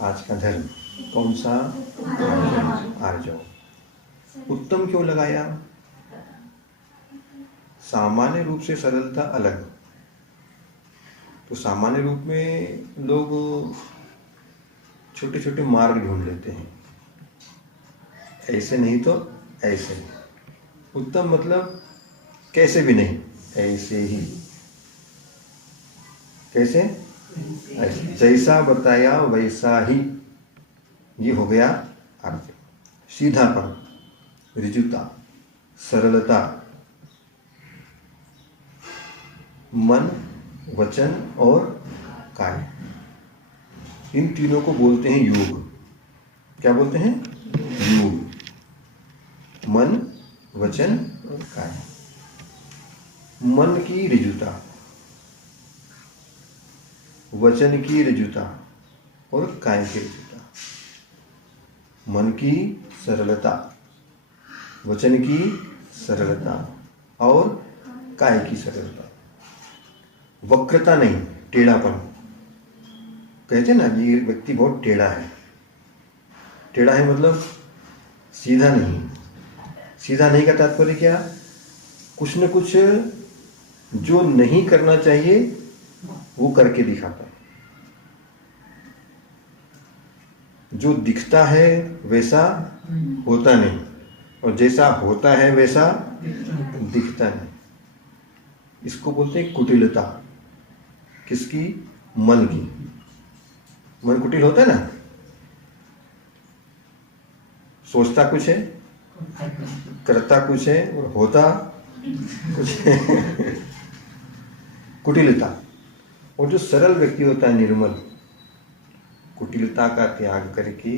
आज का धर्म कौन सा? आर्जव। उत्तम क्यों लगाया? सामान्य रूप से सरलता अलग। तो सामान्य रूप में लोग छोटे छोटे मार्ग ढूंढ लेते हैं, ऐसे नहीं तो ऐसे। उत्तम मतलब कैसे भी नहीं, ऐसे ही। कैसे? ऐसे। जैसा बताया वैसा ही, ये हो गया अर्थ। सीधापन, ऋजुता, सरलता, मन, वचन और काय, इन तीनों को बोलते हैं योग। क्या बोलते हैं? योग। मन, वचन और काय। मन की ऋजुता, वचन की ऋजुता और काय की ऋजुता। मन की सरलता, वचन की सरलता और काय की सरलता। वक्रता नहीं, टेढ़ापन। कहते ना ये व्यक्ति बहुत टेढ़ा है। टेढ़ा है मतलब सीधा नहीं। सीधा नहीं का तात्पर्य क्या? कुछ न कुछ जो नहीं करना चाहिए वो करके दिखाता है। जो दिखता है वैसा होता नहीं, और जैसा होता है वैसा दिखता नहीं। इसको बोलते हैं कुटिलता। किसकी? मन की। मन कुटिल होता है ना, सोचता कुछ है, करता कुछ है और होता कुछ है। कुटिलता। और जो सरल व्यक्ति होता है, निर्मल, कुटिलता का त्याग करके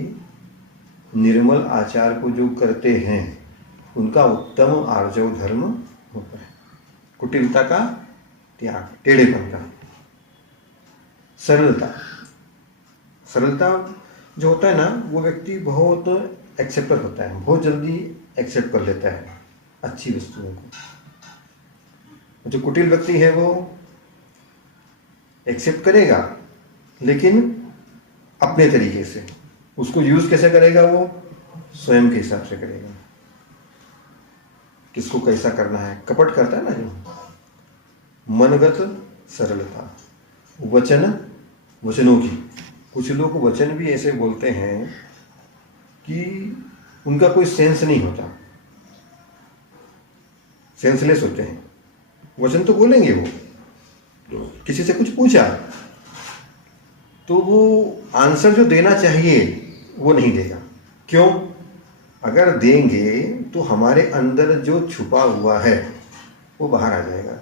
निर्मल आचार को जो करते हैं उनका उत्तम आर्जव धर्म होता है। कुटिलता का त्याग, टेढ़ेपन का। सरलता, सरलता जो होता है ना, वो व्यक्ति बहुत एक्सेप्टर होता है, बहुत जल्दी एक्सेप्ट कर लेता है अच्छी वस्तुओं को। जो कुटिल व्यक्ति है वो एक्सेप्ट करेगा लेकिन अपने तरीके से। उसको यूज कैसे करेगा? वो स्वयं के हिसाब से करेगा, किसको कैसा करना है, कपट करता है ना जो। मनगत सरलता, वचन, वचनों की। कुछ लोग वचन भी ऐसे बोलते हैं कि उनका कोई सेंस नहीं होता, सेंसलेस होते हैं। वचन तो बोलेंगे वो, किसी से कुछ पूछा तो वो आंसर जो देना चाहिए वो नहीं देगा। क्यों? अगर देंगे तो हमारे अंदर जो छुपा हुआ है वो बाहर आ जाएगा।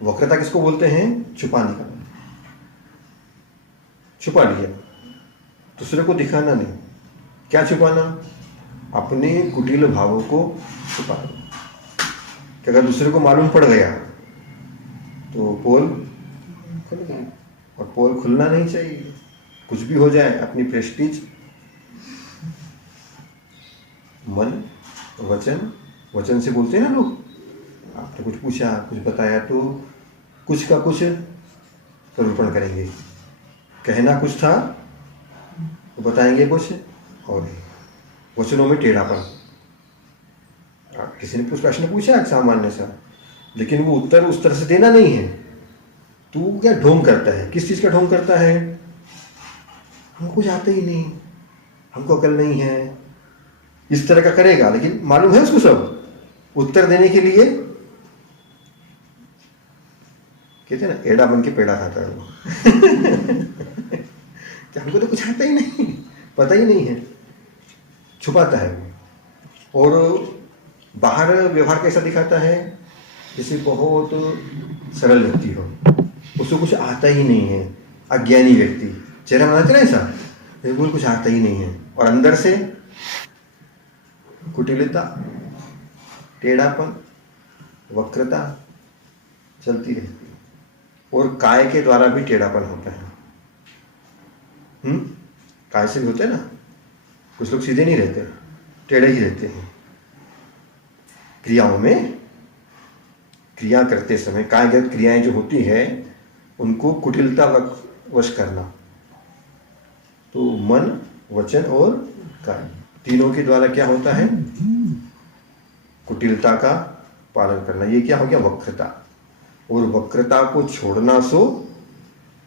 वक्रता किसको बोलते हैं? छुपाने का। छुपा लिया, दूसरे को दिखाना नहीं। क्या छुपाना? अपने कुटिल भावों को छुपाना। कि अगर दूसरे को मालूम पड़ गया तो पोल खुल गया, और पोल खुलना नहीं चाहिए। कुछ भी हो जाए, अपनी प्रेस्टीज। मन, वचन, वचन से बोलते हैं ना लोग, आपने कुछ पूछा, कुछ बताया तो कुछ का कुछ निरूपण करेंगे। कहना कुछ था तो बताएंगे कुछ और। वचनों में टेढ़ापन। किसी ने कुछ प्रश्न पूछा सामान्य सा, लेकिन वो उत्तर उस तरह से देना नहीं है, तो वो क्या ढोंग करता है? किस चीज का ढोंग करता है? हमको कुछ आता ही नहीं, हमको अकल नहीं है, इस तरह का करेगा। लेकिन मालूम है उसको सब। उत्तर देने के लिए कहते हैं ना, एड़ा बन के पेड़ा खाता है वो। हमको तो कुछ आता ही नहीं, पता ही नहीं है, छुपाता है वो। और बाहर व्यवहार कैसा दिखाता है? जैसे बहुत सरल व्यक्ति हो, उसको कुछ आता ही नहीं है, अज्ञानी व्यक्ति। चेहरा बनाते ना ऐसा, बिल्कुल कुछ आता ही नहीं है, और अंदर से कुटिलता, टेढ़ापन, वक्रता चलती रहती है। और काय के द्वारा भी टेढ़ापन होता है। काय से भी होता है ना, कुछ लोग सीधे नहीं रहते, टेढ़े ही रहते हैं। क्रियाओं में, क्रिया करते समय कायगत क्रियाएं जो होती है उनको कुटिलता वश करना। तो मन, वचन और काया, तीनों के द्वारा क्या होता है? कुटिलता का पालन करना। ये क्या हो गया? वक्रता। और वक्रता को छोड़ना सो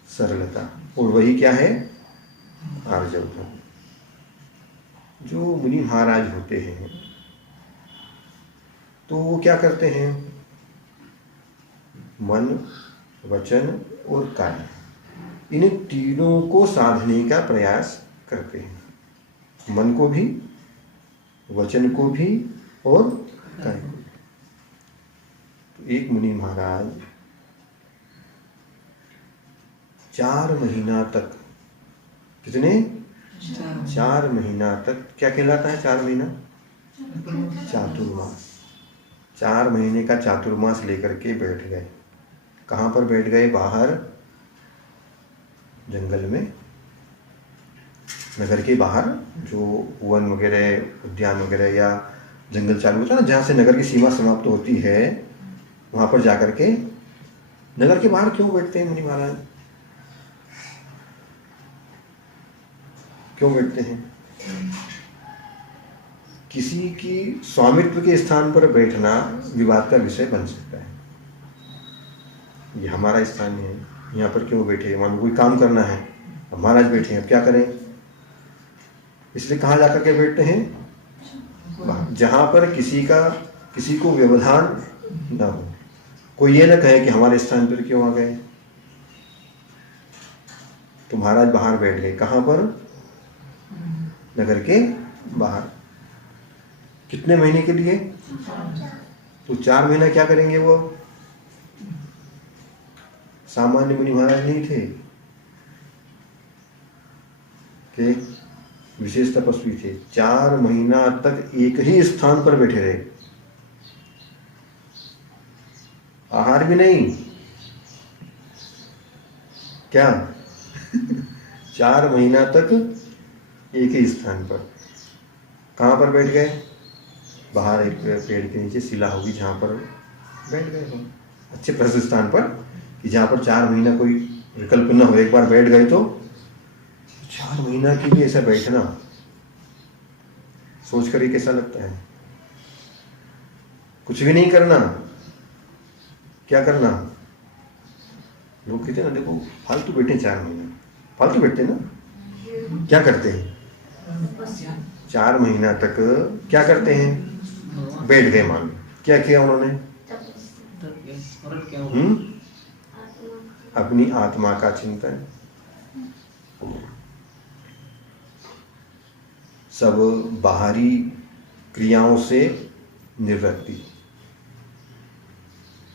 सरलता। और वही क्या है? आर्जव। जो मुनि महाराज होते हैं तो वो क्या करते हैं? मन, वचन और काया, इन तीनों को साधने का प्रयास करते हैं। मन को भी, वचन को भी और काया को भी। तो एक मुनि महाराज 4 महीना तक, कितने? 4 महीना तक। क्या कहलाता है 4 महीना? चातुर्मास। 4 महीने का चातुर्मास लेकर के बैठ गए। कहाँ पर बैठ गए? बाहर जंगल में, नगर के बाहर, जो वन वगैरह, उद्यान वगैरह या जंगल चालू होता है ना, जहाँ से नगर की सीमा समाप्त होती है, वहाँ पर जाकर के। नगर के बाहर क्यों बैठते हैं मुनि महाराज? क्यों बैठते हैं? किसी की स्वामित्व के स्थान पर बैठना विवाद का विषय बन सकता है। ये हमारा स्थान है, यहाँ पर क्यों बैठे? वहाँ कोई काम करना है, अब महाराज बैठे हैं, अब क्या करें? इसलिए कहाँ जाकर के बैठते हैं? जहाँ पर किसी को व्यवधान ना हो, कोई ये ना कहे कि हमारे स्थान पर क्यों आ गए। तो महाराज बाहर बैठ गए। कहाँ पर? नगर के बाहर। कितने महीने के लिए? तो 4 महीना क्या करेंगे वो? सामान्य मुनि महाराज नहीं थे कि विशेष तपस्वी थे। 4 महीना तक एक ही स्थान पर बैठे रहे, आहार भी नहीं। क्या? 4 महीना तक एक ही स्थान पर। कहाँ पर बैठ गए? बाहर एक पेड़ के नीचे शिला होगी, जहाँ पर बैठ गए हो, अच्छे प्रसिद्ध स्थान पर, कि जहाँ पर 4 महीना कोई विकल्प न हो। एक बार बैठ गए तो 4 महीना के लिए ऐसा बैठना सोच कर ही कैसा लगता है? कुछ भी नहीं करना। क्या करना? लोग कहते हैं ना, देखो फालतू बैठे 4 महीना, फालतू बैठते ना। क्या करते हैं? 4 महीना तक क्या करते हैं? बैठ गए। मान लो क्या किया उन्होंने? अपनी आत्मा का चिंतन, सब बाहरी क्रियाओं से निवृत्ति।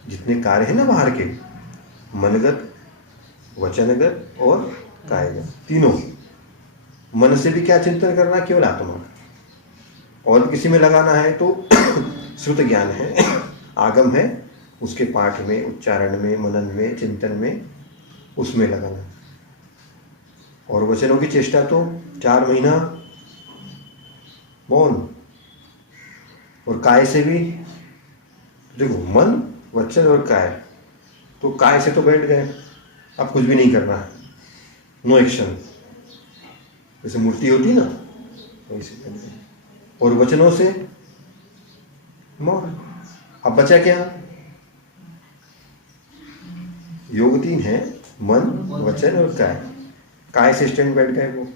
जितने कार्य हैं ना बाहर के, मनगत, वचनगत और कायगत, तीनों। मन से भी क्या चिंतन करना? केवल आत्मा का। और किसी में लगाना है तो श्रुत ज्ञान है, आगम है, उसके पाठ में, उच्चारण में, मनन में, चिंतन में, उसमें लगाना। और वचनों की चेष्टा तो 4 महीना मौन। और काय से भी देखो, मन, वचन और काय। तो काय से तो बैठ गए, अब कुछ भी नहीं करना है, नो एक्शन, जैसे मूर्ति होती ना वैसे बैठ गए। और वचनों से मौन। अब बचा क्या? योग 3 है, मन, वचन और काय। काय से स्टैंड बैठ गए वो,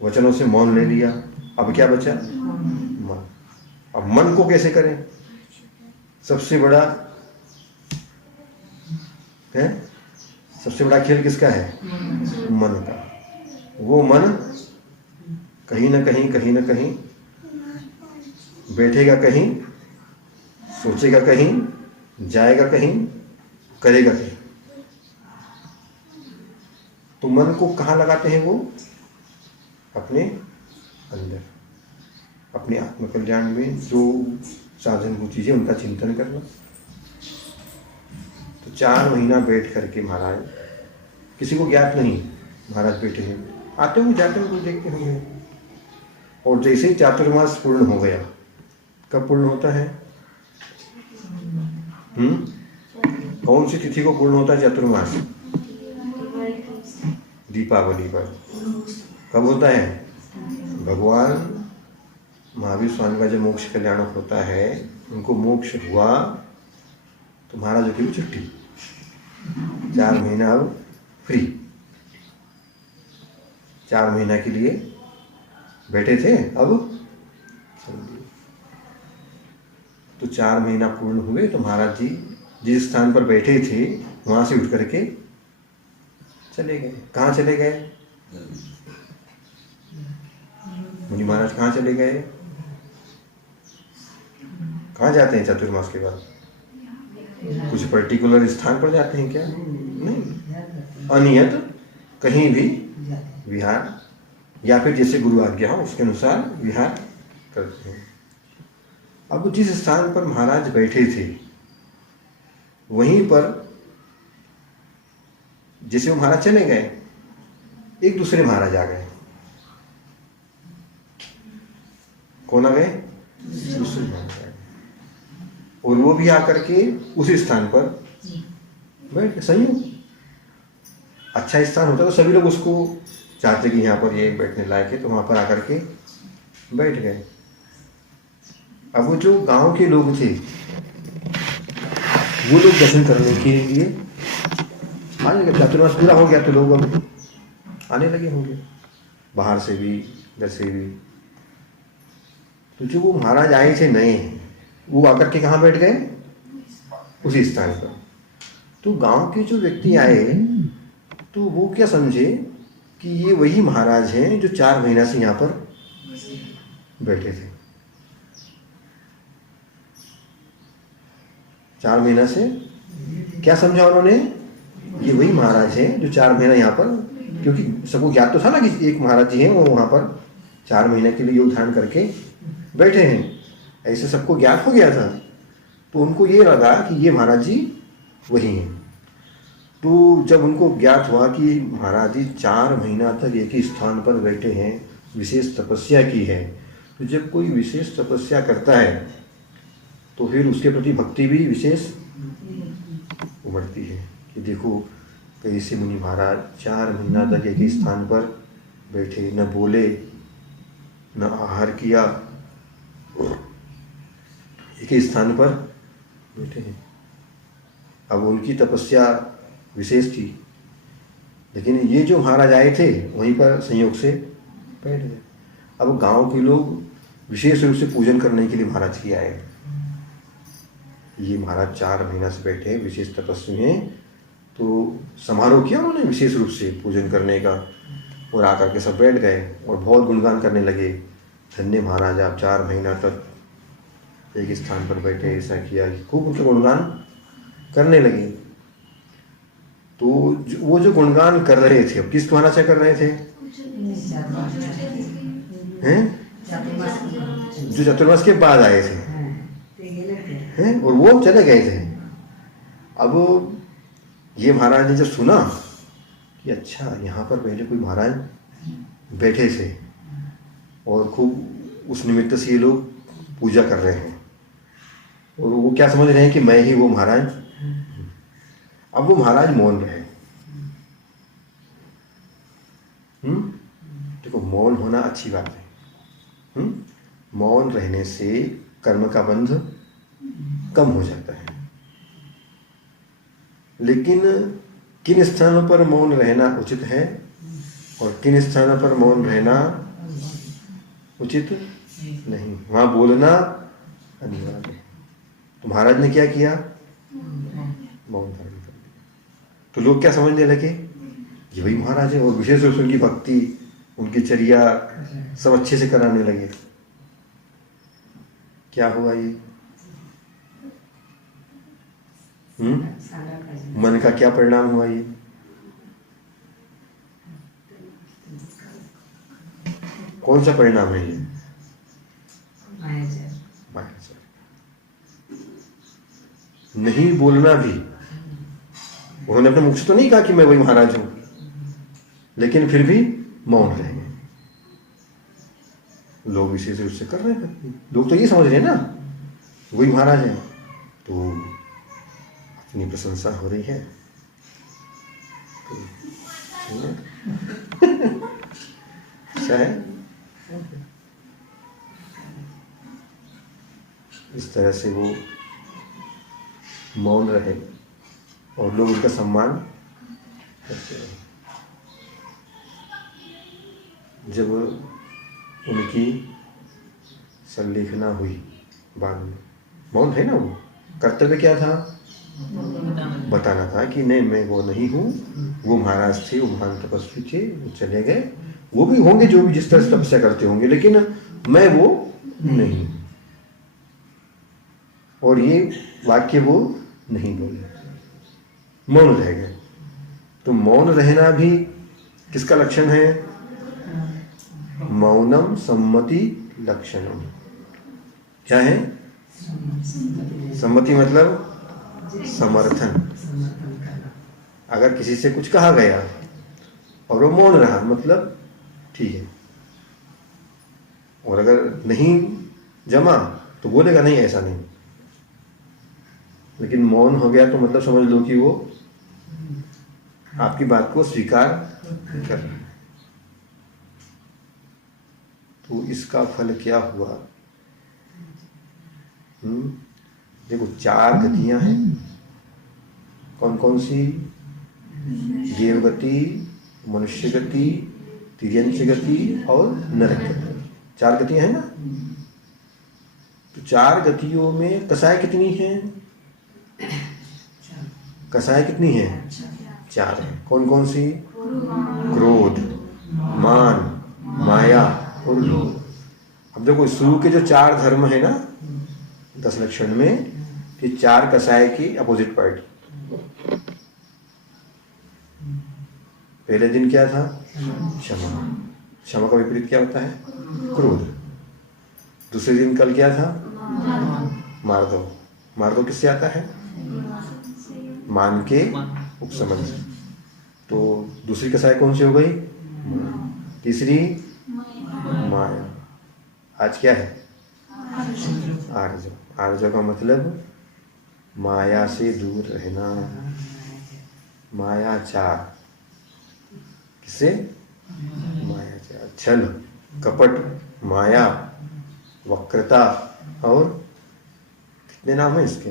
वचनों से मौन ले लिया, अब क्या बचा? मन। अब मन को कैसे करें? सबसे बड़ा है, सबसे बड़ा खेल किसका है? मन का। वो मन कहीं ना कहीं बैठेगा, कहीं सोचेगा, कहीं जाएगा, कहीं करेगा कहीं। तो मन को कहाँ लगाते हैं वो? अपने अंदर, अपने आत्मकल्याण में जो साधनभूत चीजें, उनका चिंतन करना। तो 4 महीना बैठ करके महाराज, किसी को ज्ञात नहीं महाराज बैठे हैं, आते होंगे जाते होंगे, देखते होंगे। और जैसे ही चातुर्मास पूर्ण हो गया, कब पूर्ण होता है? कौन सी तिथि को पूर्ण होता है चातुर्मास? दीपावली पर। कब होता है? भगवान महावीर स्वामी का जब मोक्ष कल्याण होता है, उनको मोक्ष हुआ तो महाराज की छुट्टी, 4 महीना अब फ्री। 4 महीना के लिए बैठे थे, अब तो 4 महीना पूर्ण हुए तो महाराज जी जिस स्थान पर बैठे थे वहां से उठ करके चले गए। कहाँ चले गए? मुनि महाराज कहाँ चले गए? कहाँ जाते हैं चातुर्मास के बाद? कुछ पर्टिकुलर स्थान पर जाते हैं क्या? नहीं, अनियत कहीं भी विहार, या फिर जैसे गुरु आज्ञा हो उसके अनुसार विहार करते हैं। अब जिस स्थान पर महाराज बैठे थे वहीं पर जैसे वो महाराज चले गए, एक दूसरे महाराज आ गए। कौन आ गए? दूसरे महाराज आ गए, और वो भी आकर के उसी स्थान पर बैठ गए। संयोग, अच्छा स्थान होता तो सभी लोग उसको चाहते कि यहाँ पर ये बैठने लायक है, तो वहां पर आकर के बैठ गए। अब वो जो गांव के लोग थे वो लोग दर्शन करने के लिए आने लगे। चातुर्मास पूरा हो गया तो लोग अब आने लगे होंगे, बाहर से भी, इधर से भी। तो जो वो महाराज आए थे नए, वो आकर के कहाँ बैठ गए? उसी स्थान पर। तो गांव के जो व्यक्ति आए तो वो क्या समझे कि ये वही महाराज हैं जो 4 महीना से यहाँ पर बैठे थे। 4 महीना से क्या समझा उन्होंने? ये वही महाराज हैं जो 4 महीना यहाँ पर, क्योंकि सबको ज्ञात तो था ना कि एक महाराज जी हैं वो वहाँ पर 4 महीने के लिए योग ध्यान करके बैठे हैं, ऐसे सबको ज्ञात हो गया था। तो उनको ये लगा कि ये महाराज जी वही हैं। तो जब उनको ज्ञात हुआ कि महाराज जी 4 महीना तक एक ही स्थान पर बैठे हैं, विशेष तपस्या की है, तो जब कोई विशेष तपस्या करता है तो फिर उसके प्रति भक्ति भी विशेष उमड़ती है कि देखो कैसे मुनि महाराज 4 महीना तक एक ही स्थान पर बैठे, न बोले न आहार किया, एक ही स्थान पर बैठे हैं। अब उनकी तपस्या विशेष थी, लेकिन ये जो महाराज आए थे वहीं पर संयोग से बैठ गए। अब गांव के लोग विशेष रूप से पूजन करने के लिए महाराज की आए। ये महाराज 4 महीना से बैठे विशेष तपस्वी हैं, तो समारोह किया उन्होंने विशेष रूप से पूजन करने का, और आकर के सब बैठ गए और बहुत गुणगान करने लगे। धन्य महाराज, आप 4 महीना तक एक स्थान पर बैठे, ऐसा किया, खूब उनके गुणगान करने लगे। तो वो जो गुणगान कर रहे थे, अब किस महाराज से कर रहे थे? हैं? जो चतुर्मास के बाद आए थे हैं, और वो चले गए थे। अब ये महाराज ने जब सुना कि अच्छा यहाँ पर पहले कोई महाराज बैठे थे और खूब उस निमित्त से ये लोग पूजा कर रहे हैं, और वो क्या समझ रहे हैं कि मैं ही वो महाराज। अब वो महाराज मौन रहे। देखो, मौन होना अच्छी बात है। मौन रहने से कर्म का बंध कम हो जाता है, लेकिन किन स्थानों पर मौन रहना उचित है और किन स्थानों पर मौन रहना उचित नहीं, वहां बोलना अनिवार्य है। तो महाराज ने क्या किया? मौन धारण कर लिया। तो लोग क्या समझने लगे? ये वही महाराज है, और विशेष रूप से उनकी भक्ति, उनकी चर्या सब अच्छे से कराने लगे। क्या हुआ ये? मन का क्या परिणाम हुआ ये? कौन सा परिणाम है ये? नहीं बोलना भी। उन्होंने अपने मुख से तो नहीं कहा कि मैं वही महाराज हूं, लेकिन फिर भी मौन रह गए। लोग विशेष रूप से कर रहे हैं, लोग तो ये समझ रहे हैं ना वही महाराज है, तो अपनी प्रशंसा हो रही है। तो ऐसा है। इस तरह से वो मौन रहे और लोग उनका सम्मान करते रहे। जब उनकी संलेखना हुई बाद में, मौन है ना, वो कर्तव्य क्या था? बताना था कि नहीं, मैं वो नहीं हूँ, वो महाराज थे, वो महान तपस्वी थे, वो चले गए, वो भी होंगे जो भी जिस तरह से तपस्या करते होंगे, लेकिन मैं वो नहीं। और ये वाक्य वो नहीं बोले, मौन रह गए। तो मौन रहना भी किसका लक्षण है? मौनम सम्मति लक्षणम। क्या है? सम्मति मतलब समर्थन। अगर किसी से कुछ कहा गया और वो मौन रहा, मतलब ठीक है। और अगर नहीं जमा तो बोलेगा नहीं, ऐसा नहीं। लेकिन मौन हो गया तो मतलब समझ लो कि वो आपकी बात को स्वीकार कर रहा है। तो इसका फल क्या हुआ? देखो, 4 गतियां हैं। कौन कौन सी? देवगति, मनुष्य गति, तिर्यंच गति और नरक गति। 4 गतियां हैं ना। तो 4 गतियों में कसाय कितनी है? कसाय कितनी है? 4 है। कौन कौन सी? क्रोध, मान, माया और लोभ। अब देखो, शुरू के जो 4 धर्म है ना 10 लक्षण में, ये 4 कसाय की अपोजिट पार्टी। पहले दिन क्या था? क्षमा। क्षमा का विपरीत क्या होता है? क्रोध। दूसरे दिन कल क्या था? मार्दव। मार्दव किससे आता है? मान के उपशमन से। तो दूसरी कसाय कौन सी हो गई? तीसरी माया। आज क्या है? आर्जव। आर्जव का मतलब माया से दूर रहना। मायाचार। किससे? मायाचार। छल, कपट, माया, वक्रता और कितने नाम है इसके?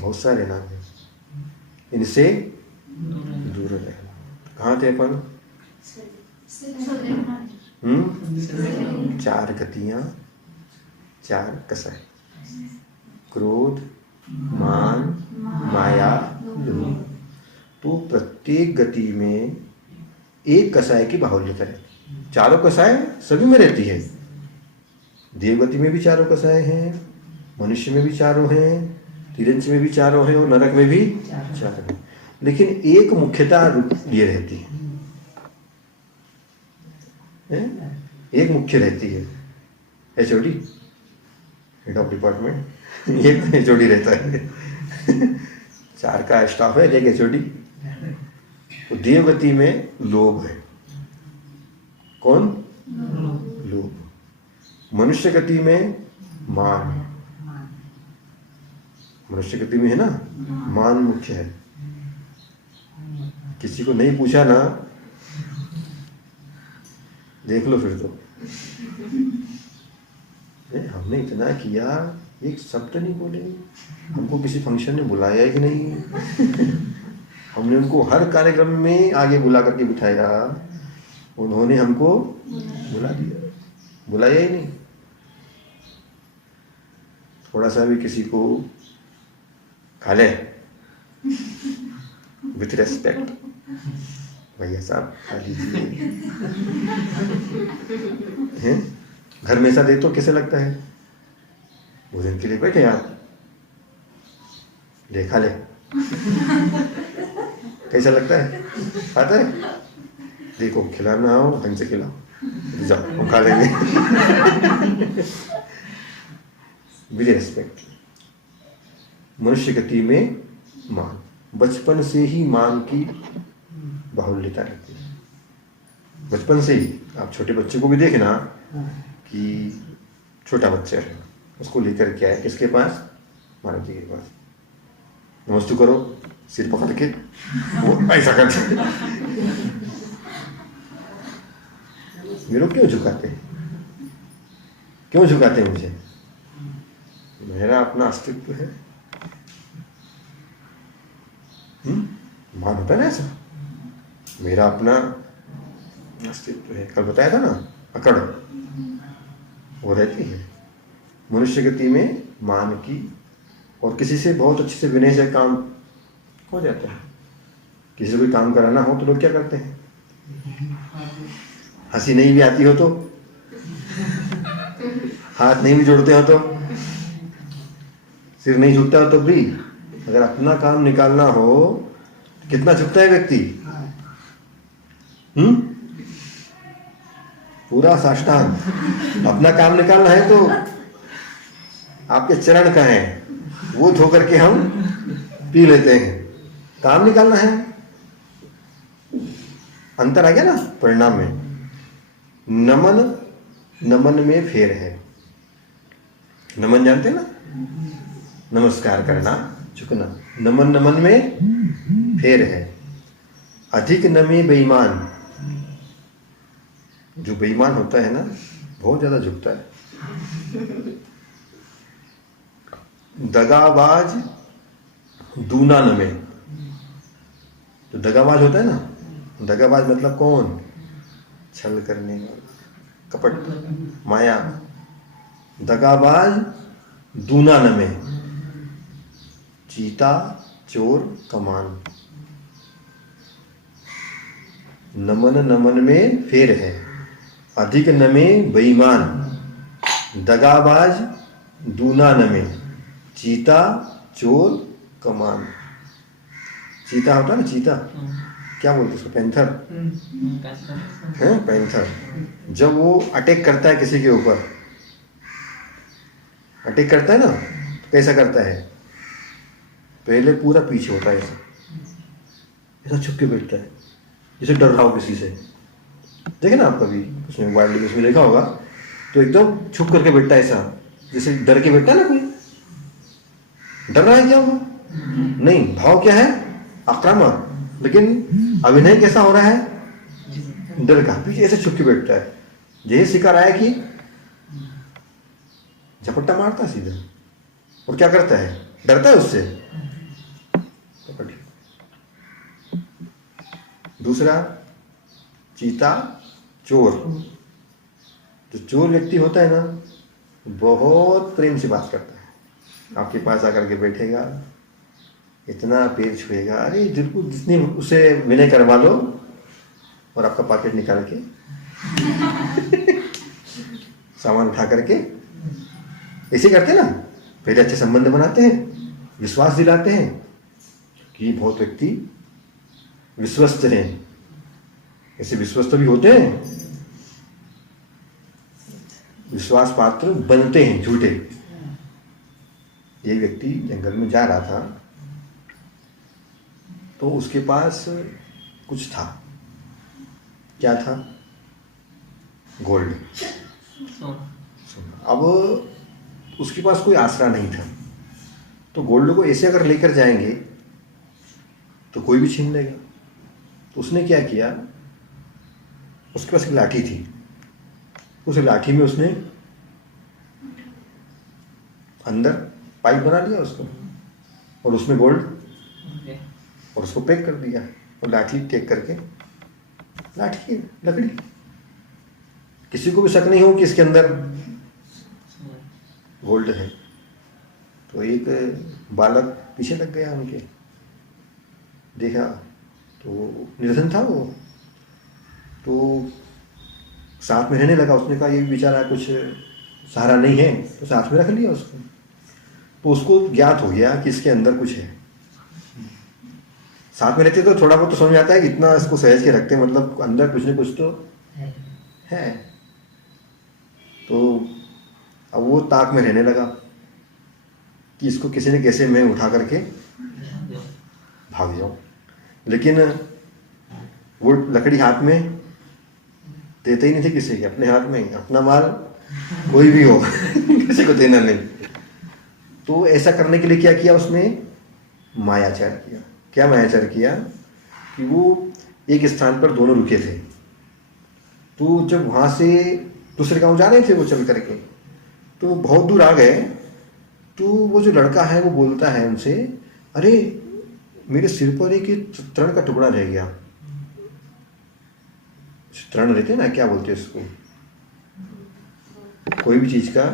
बहुत सारे नाम हैं। इनसे दूर रहना। कहाँ थे अपन? 4 गतियां, 4 कसाय। क्रोध, मान, माया, लोभ। तो प्रत्येक गति में एक कसाय की बाहुल्यता रहती। 4 कसाय सभी में रहती है। देवगति में भी 4 कसाय हैं, मनुष्य में भी 4 हैं, तिरंच में भी 4 हैं और नरक में भी 4 हैं। लेकिन एक मुख्यता लिए रहती है। एक मुख्य रहती है, HOD, हेड ऑफ डिपार्टमेंट। एक HOD रहता है। 4 का स्टाफ है, एक HOD। तो देवगति में लोभ है। कौन? लोभ। मनुष्य गति में मान है। मनुष्य गति में है ना, मान मुख्य है। किसी को नहीं पूछा ना, देख लो फिर तो। हमने इतना किया, एक शब्द नहीं बोले, हमको किसी फंक्शन में बुलाया ही नहीं। हमने उनको हर कार्यक्रम में आगे बुला करके बिठाया, उन्होंने हमको बुला दिया, बुलाया ही नहीं। थोड़ा सा भी किसी को खा ले विथ रेस्पेक्ट, भैया साहब खा लीजिए। घर में ऐसा दे तो कैसे लगता है? भोजन के लिए बैठे आप, ले खा ले, कैसा लगता है? आता है? देखो, खिलाना हो ढंग से खिलाओ, जाओ हम खा लेंगे। With respect. मनुष्य गति में मान, बचपन से ही मान की बाहुल्यता रहती है। बचपन से ही आप छोटे बच्चे को भी देखना कि छोटा बच्चा है, उसको लेकर के आए किसके पास? महाराज जी के पास। नमस्ते करो, सिर पकड़ के वो ऐसा करते। ये लोग क्यों झुकाते हैं? क्यों झुकाते हैं मुझे? मेरा अपना अस्तित्व है। मान होता है ना ऐसा, मेरा अपना अस्तित्व है। कल बताया था ना, अकड़ वो रहती है मनुष्य गति में मान की, और किसी से बहुत अच्छे से विनय से काम हो जाता है। किसी से कोई काम कराना हो तो लोग क्या करते हैं? हंसी नहीं भी आती हो तो, हाथ नहीं भी जोड़ते हो तो, सिर नहीं झुकता हो तो भी, अगर अपना काम निकालना हो तो कितना झुकता है व्यक्ति? पूरा साष्टांग। अपना काम निकालना है तो आपके चरण का है, वो धो करके हम पी लेते हैं। काम निकालना है, अंतर आ गया ना परिणाम में। नमन नमन में फेर है। नमन जानते हैं ना, नमस्कार करना, झुकना। नमन नमन में फेर है। अधिक नमे बेईमान, जो बेईमान होता है ना बहुत ज्यादा झुकता है। दगाबाज दूना नमे, तो दगाबाज होता है ना, दगाबाज मतलब कौन? छल करने वाला, कपट, माया। दगाबाज दूना नमे, चीता चोर कमान। नमन नमन में फेर है। अधिक नमे बेईमान, दगाबाज दूना नमे, चीता चोर कमान। चीता होता है ना, चीता क्या बोलते उसको? पैंथर है, पैंथर। जब वो अटैक करता है किसी के ऊपर, अटैक करता है ना, तो कैसा करता है? पहले पूरा पीछे होता है, ऐसा ऐसा छुप के बैठता है जैसे डर रहा हो किसी से। देखे ना आप कभी उसमें वाइल्ड लाइफ में देखा होगा, तो एकदम छुप करके बैठता है ऐसा, जैसे डर के बैठता है ना। कोई डर रहा है क्या? वो नहीं, भाव क्या है? आक्रामक। लेकिन अभिनय कैसा हो रहा है? डर का। पीछे ऐसे छुप के बैठता है। जैसे शिकार आया कि झपट्टा मारता है सीधा, और क्या करता है? डरता है उससे। दूसरा चीता चोर। जो चोर व्यक्ति होता है ना, बहुत प्रेम से बात करता है। आपके पास आकर के बैठेगा, इतना पैर छुएगा, अरे जितनी उसे विनय करवा लो, और आपका पॉकेट निकाल के सामान उठा करके ऐसे करते ना। पहले अच्छे संबंध बनाते हैं, विश्वास दिलाते हैं कि बहुत व्यक्ति विश्वस्त हैं। ऐसे विश्वस्त भी होते हैं, विश्वास पात्र बनते हैं झूठे। ये व्यक्ति जंगल में जा रहा था, तो उसके पास कुछ था। क्या था? गोल्ड, सोना। अब उसके पास कोई आसरा नहीं था, तो गोल्ड को ऐसे अगर लेकर जाएंगे तो कोई भी छीन लेगा। तो उसने क्या किया, उसके पास एक लाठी थी, उस लाठी में उसने अंदर पाइप बना लिया उसको, और उसमें गोल्ड, और उसको पैक कर दिया। और लाठी टेक करके, लाठी की लकड़ी, किसी को भी शक नहीं हो कि इसके अंदर गोल्ड है। तो एक बालक पीछे लग गया उनके, देखा तो निर्धन था वो, तो साथ में रहने लगा। उसने कहा ये बेचारा कुछ सहारा नहीं है, तो साथ में रख लिया उसको। तो उसको ज्ञात हो गया कि इसके अंदर कुछ है। साथ में रहते तो थोड़ा बहुत तो समझ आता है कि इतना इसको सहेज के रखते, मतलब अंदर कुछ न कुछ तो है। तो अब वो ताक में रहने लगा कि इसको किसी ने कैसे मैं उठा करके भाग जाऊं। लेकिन वो लकड़ी हाथ में देते ही नहीं थे किसी के, अपने हाथ में। अपना माल कोई भी हो किसी को देना नहीं। तो ऐसा करने के लिए क्या किया उसने? मायाचार किया। क्या मायाचार किया? कि वो एक स्थान पर दोनों रुके थे, तो जब वहां से दूसरे गांव जा रहे थे वो चल करके, तो बहुत दूर आ गए, तो वो जो लड़का है वो बोलता है उनसे, अरे मेरे सिर पर एक तरण का टुकड़ा रह गया। तरण रहते ना, क्या बोलते हैं इसको, कोई भी चीज का,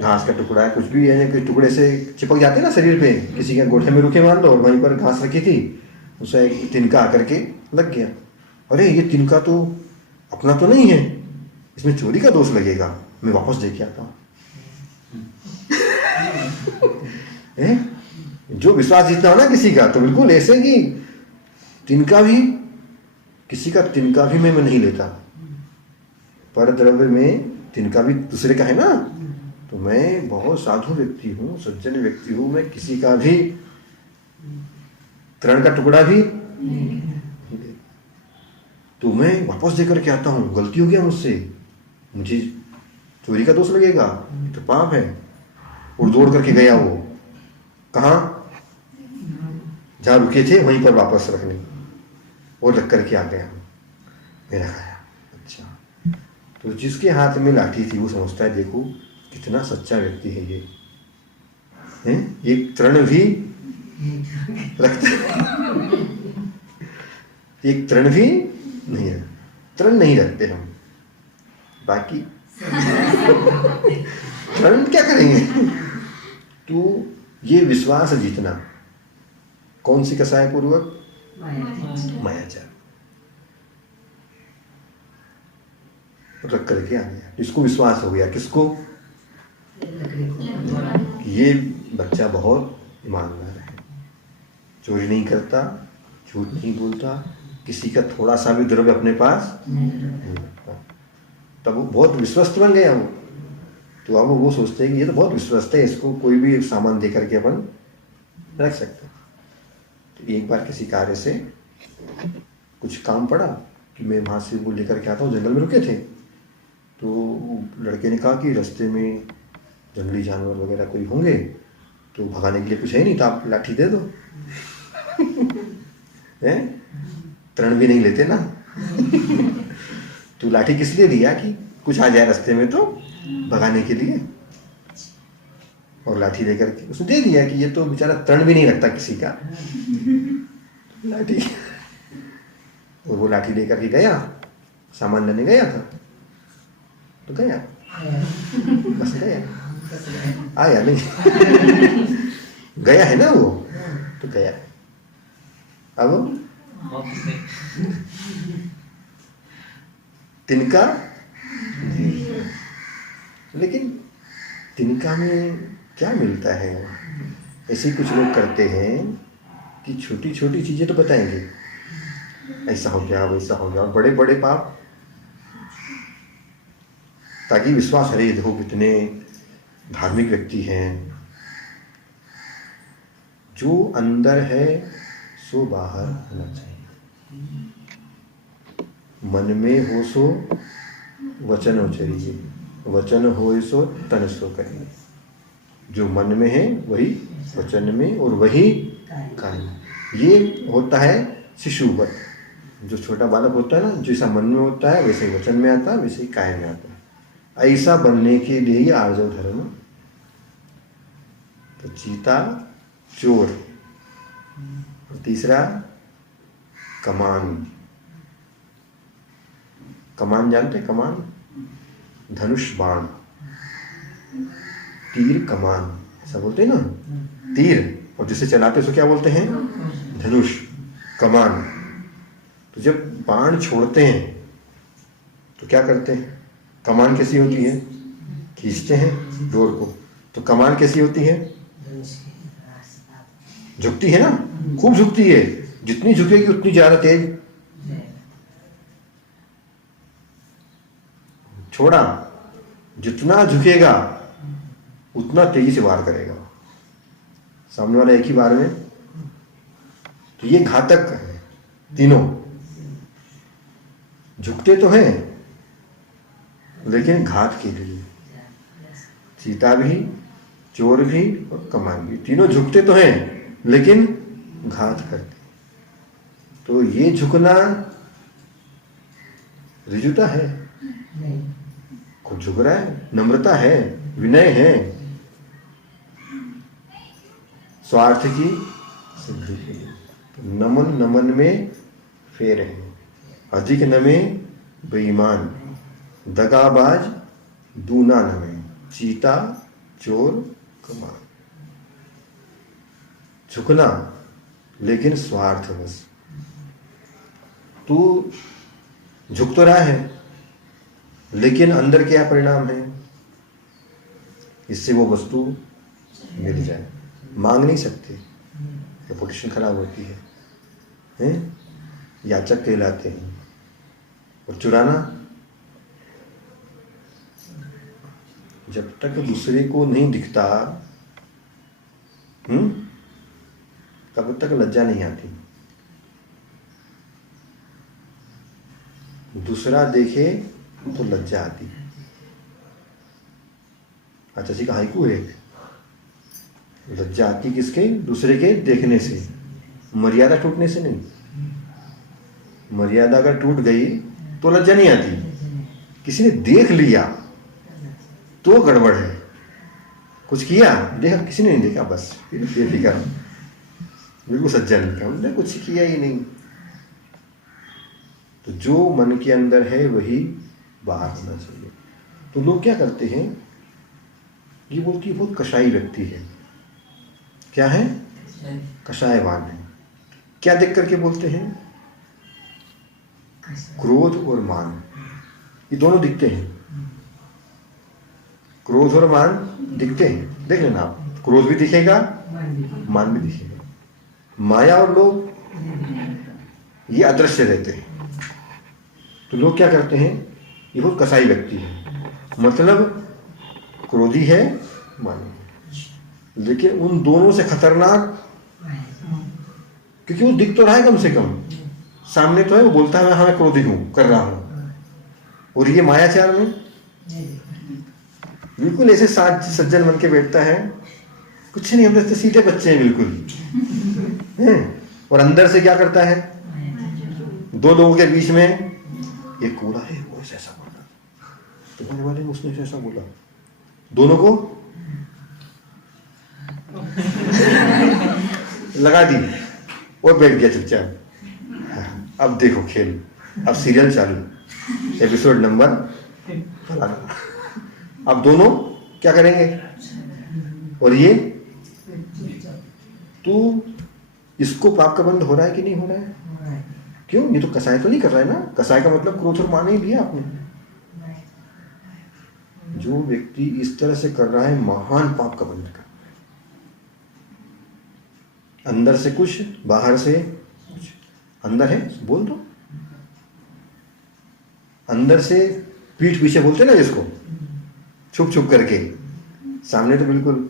घास का टुकड़ा है, कुछ भी है, कोई टुकड़े से चिपक जाते हैं ना शरीर पे, किसी के गोठे में रुके मान लो और वहीं पर घास रखी थी, उसे एक तिनका आकर के लग गया। अरे ये तिनका तो अपना तो नहीं है, इसमें चोरी का दोष लगेगा, मैं वापस दे के आता हूँ। जो विश्वास जीतना हो ना किसी का, तो बिल्कुल ऐसे कि तिनका भी, किसी का तिनका भी मैं नहीं लेता, पर द्रव्य में तिनका भी दूसरे का है ना, तो मैं बहुत साधु व्यक्ति हूँ, सज्जन व्यक्ति हूँ, मैं किसी का भी तरण का टुकड़ा भी तो मैं वापस देकर के आता हूँ। गलती हो गया मुझसे, मुझे चोरी का दोष लगेगा, तो पाप है। और दौड़ करके गया वो, कहाँ, जहाँ रुके थे वहीं पर वापस रखने, और रख करके आ गया, मेरा खाया। अच्छा, तो जिसके हाथ में लाठी थी वो समझता है देखो कितना सच्चा व्यक्ति है ये, है? एक तृण भी रखता, एक तृण भी नहीं है, तृण नहीं रखते हम, बाकी तृण क्या करेंगे। तो ये विश्वास जीतना, कौन सी कसाय पूर्वक, मायाचार रख करके आ गया। इसको विश्वास हो गया, किसको, ये बच्चा बहुत ईमानदार है, चोरी नहीं करता, झूठ नहीं बोलता, किसी का थोड़ा सा भी द्रव्य अपने पास नहीं रखता। तब वो बहुत विश्वस्त बन गया वो। तो अब वो सोचते हैं कि ये तो बहुत विश्वस्त है, इसको कोई भी सामान दे करके अपन रख सकते हैं। तो एक बार किसी कार्य से कुछ काम पड़ा कि मैं वहाँ से वो लेकर के आता हूँ, जंगल में रुके थे, तो लड़के ने कहा कि रास्ते में जंगली जानवर वगैरह कोई होंगे, तो भगाने के लिए कुछ है नहीं, तो आप लाठी दे दो। हैं, तरण भी नहीं लेते ना। तो लाठी किस लिए दिया, कि कुछ आ जाए रास्ते में तो भगाने के लिए, और लाठी लेकर के उसने दे दिया कि ये तो बेचारा तरण भी नहीं रखता किसी का, लाठी। और वो लाठी लेकर के गया, सामान लेने गया था, तो गया, बस गया, आया नहीं। गया है ना वो, तो गया। अब तिनका, लेकिन तिनका में क्या मिलता है। ऐसे कुछ लोग करते हैं कि छोटी छोटी चीजें तो बताएंगे, ऐसा हो गया वैसा हो गया, और बड़े बड़े पाप, ताकि विश्वास, अरे देखो कितने धार्मिक व्यक्ति हैं। जो अंदर है सो बाहर होना चाहिए। मन में हो सो वचन उचरिए, वचन हो सो तन सो करिए। जो मन में है वही वचन में, और वही काय में। ये होता है शिशुवत, जो छोटा बालक होता है ना, जैसा मन में होता है वैसे ही वचन में आता है, वैसे ही काय में आता है। ऐसा बनने के लिए ही आर्जव धर्म। तो चीता चोर, और तीसरा कमान। कमान जानते हैं, कमान, धनुष बाण, तीर कमान ऐसा बोलते हैं ना, तीर, और जिसे चलाते उसको क्या बोलते हैं, धनुष, कमान। तो जब बाण छोड़ते हैं तो क्या करते हैं, कमान कैसी होती है, खींचते हैं डोर को, तो कमान कैसी होती है, झुकती है ना, खूब झुकती है, जितनी झुकेगी उतनी ज्यादा तेज। छोड़ा, जितना झुकेगा उतना तेजी से वार करेगा सामने वाला एक ही बार में। तो ये घातक है तीनों, झुकते तो हैं लेकिन घात के लिए। चीता भी, चोर भी और कमान भी, तीनों झुकते तो हैं लेकिन घात करते। तो ये झुकना ऋजुता है, खुद झुक रहा है, नम्रता है, विनय है, स्वार्थ की सिद्धि के लिए। तो नमन नमन में फेर है, अधिक नमे बेईमान, दगाबाज दूना नमे, चीता चोर कमान। झुकना लेकिन स्वार्थ बस। तू झुक तो रहा है लेकिन अंदर क्या परिणाम है, इससे वो वस्तु मिल जाए। मांग नहीं सकते, रेपुटेशन खराब होती है, हैं? याचक कहलाते हैं। और चुराना, जब तक दूसरे को नहीं दिखता तब तक लज्जा नहीं आती। दूसरा देखे तो लज्जा आती। अच्छा जी का हाइकू है, लज्जा आती किसके? दूसरे के देखने से, मर्यादा टूटने से नहीं। मर्यादा अगर टूट गई तो लज्जा नहीं आती। किसी ने देख लिया तो गड़बड़ है। कुछ किया, देखा, किसी ने नहीं देखा, बस फिर बेफिक्र, बिल्कुल सज्जन, हमने कुछ किया ही नहीं। तो जो मन के अंदर है वही बाहर होना चाहिए। तो लोग क्या करते हैं, ये बोलती बहुत कषाई व्यक्ति है। क्या है? कषायवान है। क्या देख करके बोलते हैं? क्रोध और मान, ये दोनों दिखते हैं। क्रोध और मान दिखते हैं, देख लेना आप, क्रोध भी दिखेगा, मान भी दिखेगा। माया और लोभ ये अदृश्य रहते हैं। तो लोग क्या करते हैं, ये बहुत कसाई व्यक्ति है, मतलब क्रोधी है, मानी है, लेकिन उन दोनों से खतरनाक, क्योंकि वो दिख तो रहा है, कम से कम सामने तो है, वो बोलता है हाँ मैं क्रोधी हूं, कर रहा हूं, और ये मायाचार में बिल्कुल ऐसे सज्जन बन के बैठता है, कुछ नहीं, हम तो सीधे बच्चे हैं बिल्कुल हैं। और अंदर से क्या करता है, दो लोगों के बीच में ये कूड़ा है, वो ऐसा बोला, तो बोलने वाले उसने ऐसा बोला, दोनों को लगा दी और बैठ गया चुपचाप। अब देखो खेल, अब सीरियल चालू, एपिसोड नंबर फलाना। अब दोनों क्या करेंगे, और ये तो इसको पाप का बंद हो रहा है कि नहीं हो रहा है? क्यों? ये तो कसाय तो नहीं कर रहा है ना। कसाय का मतलब क्रोध और मान ही दिया आपने। जो व्यक्ति इस तरह से कर रहा है, महान पाप का बंध कर रहा है। अंदर से कुछ, बाहर से कुछ। अंदर है बोल दो, अंदर से पीठ पीछे बोलते ना जिसको, छुप छुप करके, सामने तो बिल्कुल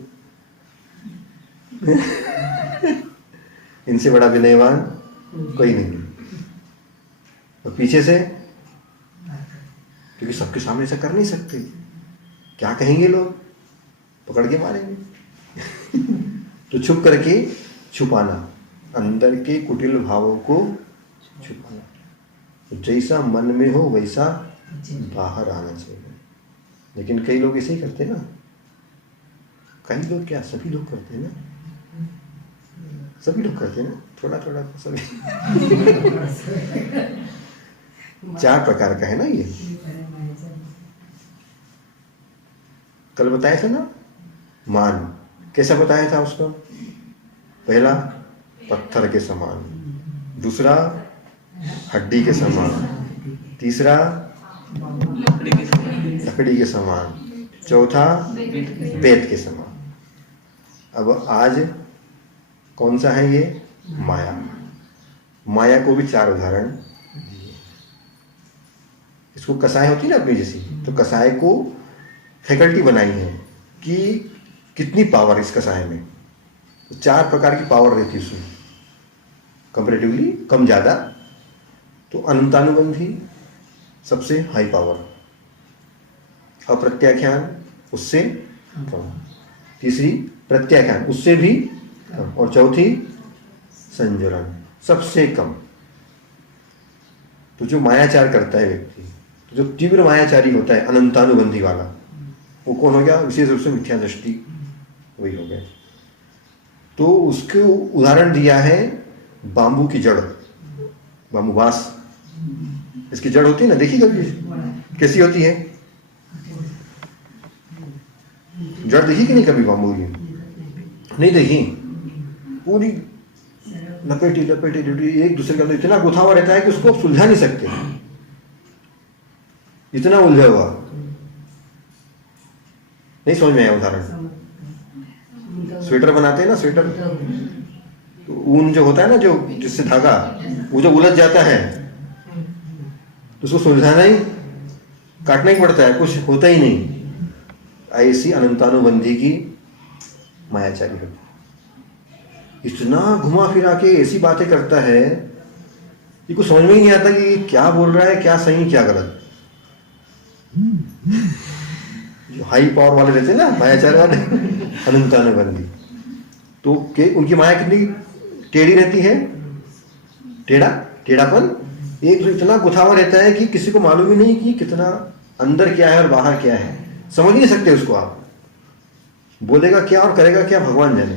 इनसे बड़ा विनयवान कोई नहीं। और पीछे से, क्योंकि सबके सामने ऐसा कर नहीं सकते, क्या कहेंगे लोग, पकड़ के मारेंगे। तो छुप करके छुपाना, अंदर के कुटिल भावों को छुपाना। तो जैसा मन में हो वैसा बाहर आना चाहिए। लेकिन कई लोग ऐसे ही करते हैं ना, कई लोग क्या, सभी लोग करते हैं ना, सभी लोग करते हैं ना, थोड़ा थोड़ा सभी। 4 प्रकार का है ना ये, कल बताया था ना। मान कैसा बताया था उसको? पहला पत्थर के समान, दूसरा हड्डी के समान, तीसरा लकड़ी के समान, चौथा पेट के समान। अब आज कौन सा है ये? माया। माया को भी 4 उदाहरण दिए। इसको कसाय होती है ना अपनी जैसी, तो कसाय को फैकल्टी बनाई है कि कितनी पावर इस कसाय में। तो 4 प्रकार की पावर रहती है उसमें, कंपैरेटिवली कम ज़्यादा। तो अनंतानुबंधी सबसे हाई पावर, अप्रत्याख्यान उससे कम, तीसरी प्रत्याख्यान उससे भी कम, और चौथी संजरण सबसे कम। तो जो मायाचार करता है व्यक्ति, जो तीव्र मायाचारी होता है, अनंतानुबंधी वाला, वो कौन हो गया? विशेष रूप से मिथ्या दृष्टि, वही हो गया। तो उसको उदाहरण दिया है बांबू की जड़, बांबू बांस, इसकी जड़ होती है ना, देखी कभी कैसी होती है? जड़ देखी कि नहीं कभी बांबू की? नहीं देखी। पूरी लपेटी लपेटी लपेटी एक दूसरे के अंदर इतना गुथा हुआ रहता है कि उसको सुलझा नहीं सकते, इतना उलझा हुआ। नहीं समझ में आया उदाहरण? स्वेटर बनाते हैं ना, स्वेटर, तो ऊन जो होता है ना, जो जिससे धागा, वो जो उलझ जाता है तो उसको सुलझाना ही, काटना ही पड़ता है, कुछ होता ही नहीं। ऐसी अनंतानुबंधी की मायाचारी होती, इतना घुमा फिरा के ऐसी बातें करता है कि कुछ समझ में ही नहीं आता कि क्या बोल रहा है, क्या सही क्या गलत। जो हाई पावर वाले रहते हैं ना, मायाचार वाले, अनंतानुबंधी, तो उनकी माया कितनी टेढ़ी रहती है, टेढ़ापन एक तो इतना गुथा हुआ रहता है कि किसी को मालूम ही नहीं कि कितना अंदर क्या है और बाहर क्या है, समझ नहीं सकते उसको। आप बोलेगा क्या और करेगा क्या भगवान जाने।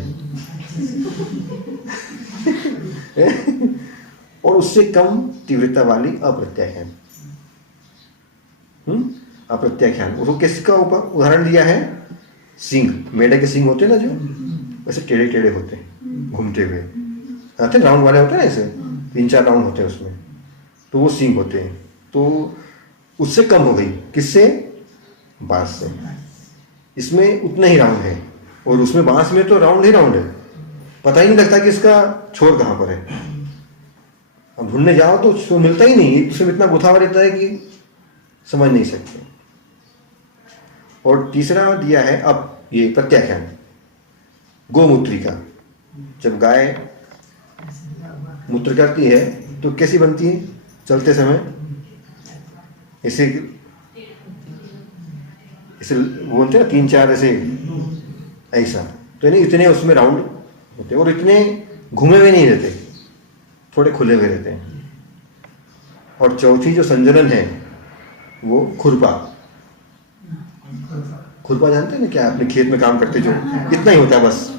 और उससे कम तीव्रता वाली अप्रत्याख्यान, अप्रत्याख्यान, उसको किसका उदाहरण दिया है? सिंह, मेढक के सिंह होते हैं ना, जो वैसे टेढ़े टेढ़े होते हैं, घूमते हुए आते, राउंड वाले होते हैं ना, ऐसे 3-4 राउंड होते हैं उसमें, तो वो सिंह होते हैं। तो उससे कम हो गई, किससे? बांस से। इसमें उतना ही राउंड है, और उसमें बांस में तो राउंड ही राउंड है, पता ही नहीं लगता कि इसका छोर कहाँ पर है। अब ढूंढने जाओ तो उसको मिलता ही नहीं, उसमें इतना गुथा हुआ रहता है कि समझ नहीं सकते। और तीसरा दिया है अब ये प्रत्याख्यान, गोमूत्रिका। जब गाय मूत्र करती है तो कैसी बनती है? चलते समय ऐसे ऐसे बोलते हैं ना, 3-4 ऐसे, ऐसा। तो नहीं, इतने उसमें राउंड होते हैं और इतने घूमे हुए नहीं रहते, थोड़े खुले हुए रहते हैं। और चौथी जो संजनन है वो खुरपा। खुरपा जानते हैं ना क्या? अपने खेत में काम करते जो इतना ही होता है बस,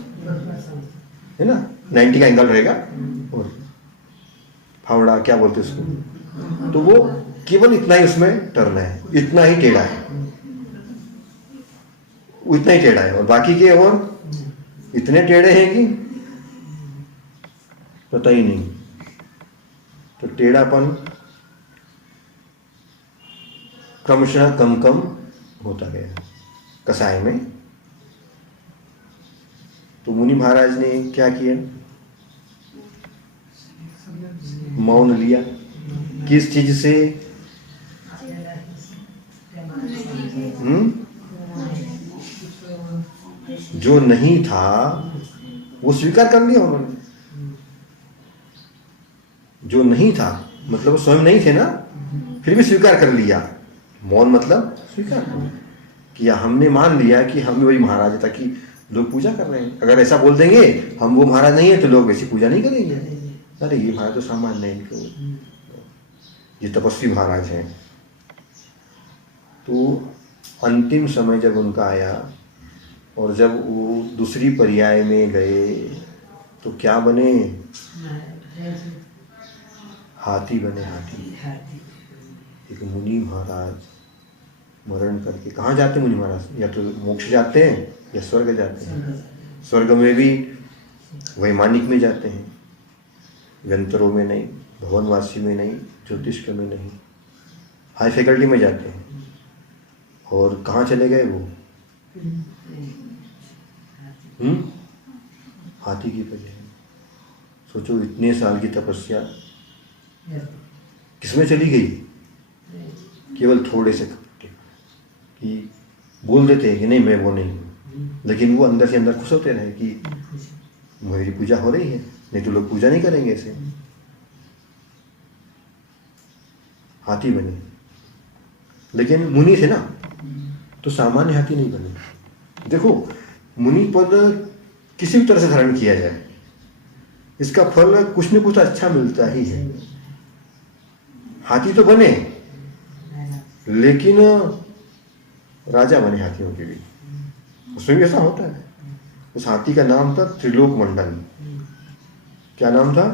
है ना, 90 का एंगल रहेगा, और फावड़ा क्या बोलते हैं उसको, तो वो केवल इतना ही उसमें टर्न है, इतना ही टेढ़ा है, उतना ही टेढ़ा है, और बाकी के और इतने टेढ़े हैं कि पता ही नहीं। तो टेढ़ापन क्रमशः कम कम होता गया कसाय में। तो मुनि महाराज ने क्या किया? मौन लिया। किस चीज से? जो नहीं था वो स्वीकार कर लिया उन्होंने। जो नहीं था मतलब वो स्वयं नहीं थे ना, फिर भी स्वीकार कर लिया। मौन मतलब स्वीकार कर किया। हमने मान लिया कि हम वही महाराज है, ताकि लोग पूजा कर रहे हैं। अगर ऐसा बोल देंगे हम वो महाराज नहीं है तो लोग वैसी पूजा नहीं करेंगे। अरे ये महाराज तो सामान्य है, इनको ये तपस्वी महाराज हैं। तो अंतिम समय जब उनका आया और जब वो दूसरी पर्याय में गए तो क्या बने? हाथी बने। हाथी। एक मुनि महाराज मरण करके कहाँ जाते मुनि महाराज? या तो मोक्ष जाते हैं या स्वर्ग जाते हैं। स्वर्ग में भी वैमानिक में जाते हैं, यंत्रों में नहीं, भवनवासी में नहीं, ज्योतिष में नहीं, हाई फैकल्टी में जाते हैं। और कहाँ चले गए वो? हाथी की वजह। सोचो इतने साल की तपस्या किसमें चली गई? केवल थोड़े से कि बोल देते हैं कि नहीं मैं वो नहीं हूँ, लेकिन वो अंदर से अंदर खुश होते रहे कि मेरी पूजा हो रही है, नहीं तो लोग पूजा नहीं करेंगे ऐसे। हाथी बने, लेकिन मुनि थे ना, तो सामान्य हाथी नहीं बने। देखो मुनि पद किसी भी तरह से धारण किया जाए, इसका फल कुछ न कुछ अच्छा मिलता ही है। हाथी तो बने लेकिन राजा बने हाथियों के भी। उसमें भी ऐसा होता है। उस हाथी का नाम था त्रिलोक मंडल। क्या नाम था?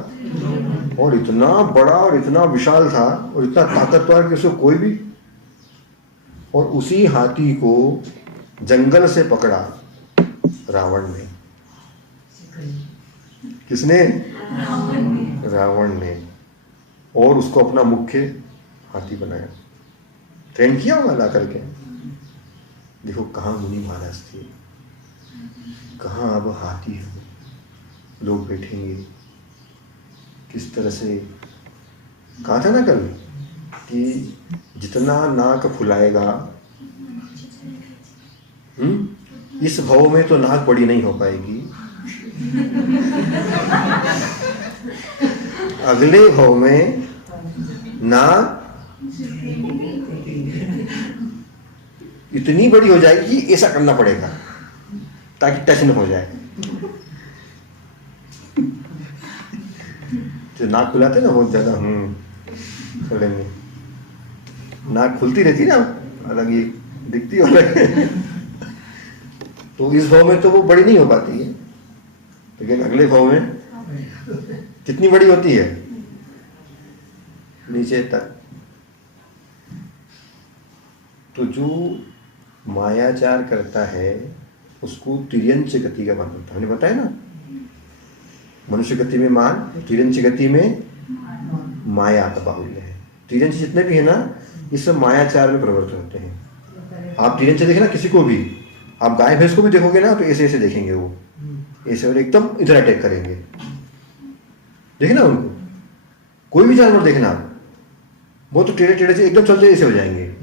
और इतना बड़ा और इतना विशाल था और इतना ताकतवर कि उसको कोई भी। और उसी हाथी को जंगल से पकड़ा रावण ने। किसने? रावण ने। और उसको अपना मुख्य हाथी बनाया, ट्रेन किया हुआ ला करके। देखो कहाँ मुनि महाराज थे, कहाँ अब हाथी है, लोग बैठेंगे किस तरह से। कहा था ना कल कि जितना नाक फुलाएगा, इस भाव में तो नाक बड़ी नहीं हो पाएगी, अगले भाव में नाक इतनी बड़ी हो जाएगी कि ऐसा करना पड़ेगा ताकि टच न हो जाए। जो नाक खुलाते ना बहुत ज्यादा खोलेंगे, नाक खुलती रहती ना, अलग ही दिखती हो तो इस भाव में तो वो बड़ी नहीं हो पाती है, लेकिन अगले भाव में कितनी बड़ी होती है, नीचे तक। तो जो मायाचार करता है उसको तिर्यंच गति का बंधन होता है। हमने बताया ना, मनुष्य गति में मान, तिर्यंच गति में माया का बाहुल्य है। तिर्यंच जितने भी है ना, ये सब मायाचार में प्रवृत्त होते हैं। आप तिर्यंच देखे ना किसी को भी, आप गाय भैंस को भी देखोगे ना तो ऐसे ऐसे देखेंगे, वो ऐसे और एकदम इधर अटैक करेंगे। देखना उनको, कोई भी जानवर देखना आप, वो तो टेढ़े टेढ़े से एकदम चलते ऐसे हो जाएंगे।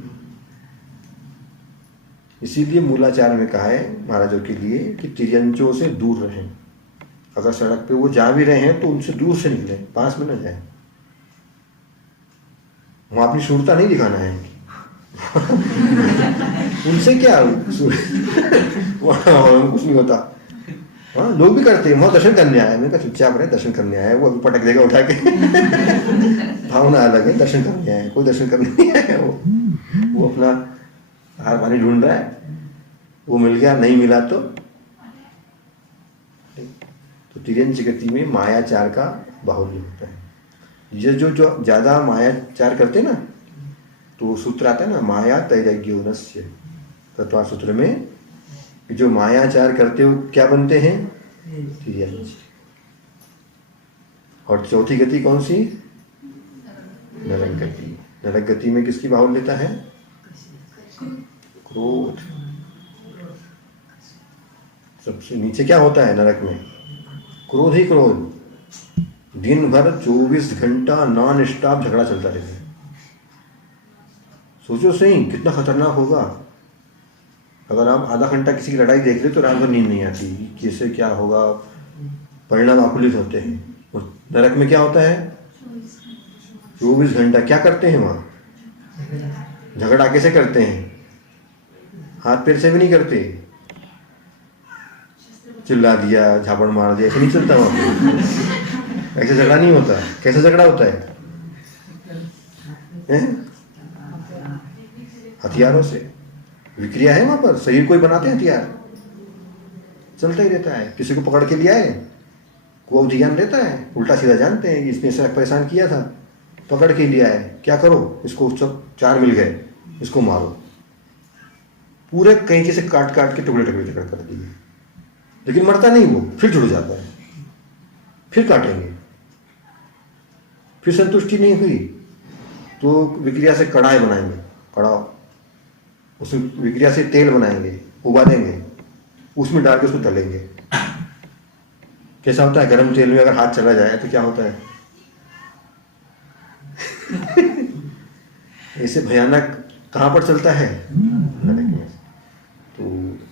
इसीलिए मूलाचार में कहा है महाराजों के लिए कि तिर्यंचों से दूर रहें। अगर सड़क पे वो जा भी रहे हैं तो उनसे दूर से निकले, पास में न जाए। वहां अपनी शूरता नहीं दिखाना है उनसे क्या वहां कुछ नहीं होता। हाँ, लोग भी करते हैं, वहां दर्शन करने आए, मैंने कहा चुपचाप रहे, दर्शन करने आए, वो अभी पटक देगा उठा के भावना अलग है, दर्शन करने आए, कोई दर्शन करने नहीं आया। वो अपना हार पानी ढूंढ रहा है, वो मिल गया, नहीं मिला तो तिर्यंच गति में मायाचार का बाहुल्य होता है। ये जो जो ज्यादा मायाचार करते ना, तो सूत्र आता है ना, माया तैरज्ञोनस्य तत्वा सूत्र में, जो मायाचार करते हो क्या बनते हैं? तिर्यंच। और चौथी गति कौन सी? नरक गति। नरक गति में किसकी बाहुल्यता है? क्रोध। सबसे नीचे क्या होता है नरक में? क्रोध ही क्रोध। दिन भर 24 घंटा नॉन स्टॉप झगड़ा चलता रहता है। सोचो सही कितना खतरनाक होगा। अगर आप आधा घंटा किसी की लड़ाई देख रहे तो रात भर नींद नहीं आती, कैसे क्या होगा, परिणाम आकुलित होते हैं। और नरक में क्या होता है? 24 घंटा क्या करते हैं वहाँ? झगड़ा कैसे करते हैं? हाथ पैर से भी नहीं करते, चिल्ला दिया, झापड़ मार दिया, ऐसे नहीं चलता वहाँ पे। ऐसे झगड़ा नहीं होता। कैसे झगड़ा होता है? हथियारों से। विक्रिया है वहां पर, शरीर को ही बनाते हैं हथियार, चलता ही रहता है। किसी को पकड़ के लिया है, को ध्यान रहता है, उल्टा सीधा जानते हैं कि इसने ऐसा परेशान किया था, पकड़ के लिया है, क्या करो, इसको सब 4 मिल गए, इसको मारो। पूरे कैंची से काट काट के टुकड़े टुकड़े टुकड़े कर दिए, लेकिन मरता नहीं वो, फिर जुड़ जाता है, फिर काटेंगे, फिर संतुष्टि नहीं हुई तो विक्रिया से कढ़ाई बनाएंगे, कढ़ाओ, उसमें विक्रिया से तेल बनाएंगे, उबालेंगे, उसमें डाल के उसको तलेंगे। कैसा होता है? गर्म तेल में अगर हाथ चला जाए तो क्या होता है? ऐसे भयानक कहाँ पर चलता है? नरक में। तो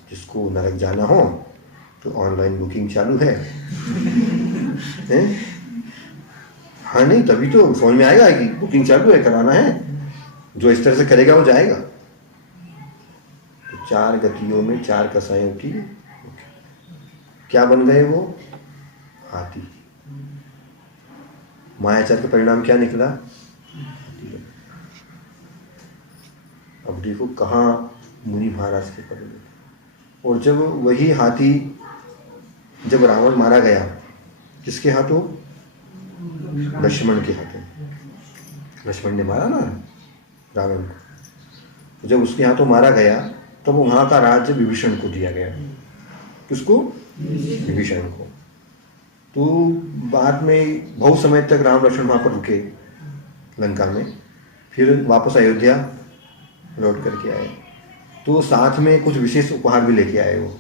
जिसको नरक जाना हो तो ऑनलाइन बुकिंग चालू है, हाँ नहीं तभी तो समझ में आएगा कि बुकिंग चालू है, कराना है। जो इस तरह से करेगा वो जाएगा। तो 4 गतियों में 4 कसायों की क्या बन गए वो? हाथी। मायाचार का परिणाम क्या निकला? अब देखो कहाँ मुनि महाराज के पकड़े। और जब वही हाथी, जब रावण मारा गया, किसके हाथों? लक्ष्मण के हाथों। लक्ष्मण ने मारा ना रावण को, तो जब उसके हाथों मारा गया तब तो वहां का राज्य विभीषण को दिया गया। किसको? विभीषण को। तो बाद में बहुत समय तक राम लक्ष्मण वहां पर रुके लंका में, फिर वापस अयोध्या लौट करके आए। तो साथ में कुछ विशेष उपहार भी लेके आए वो,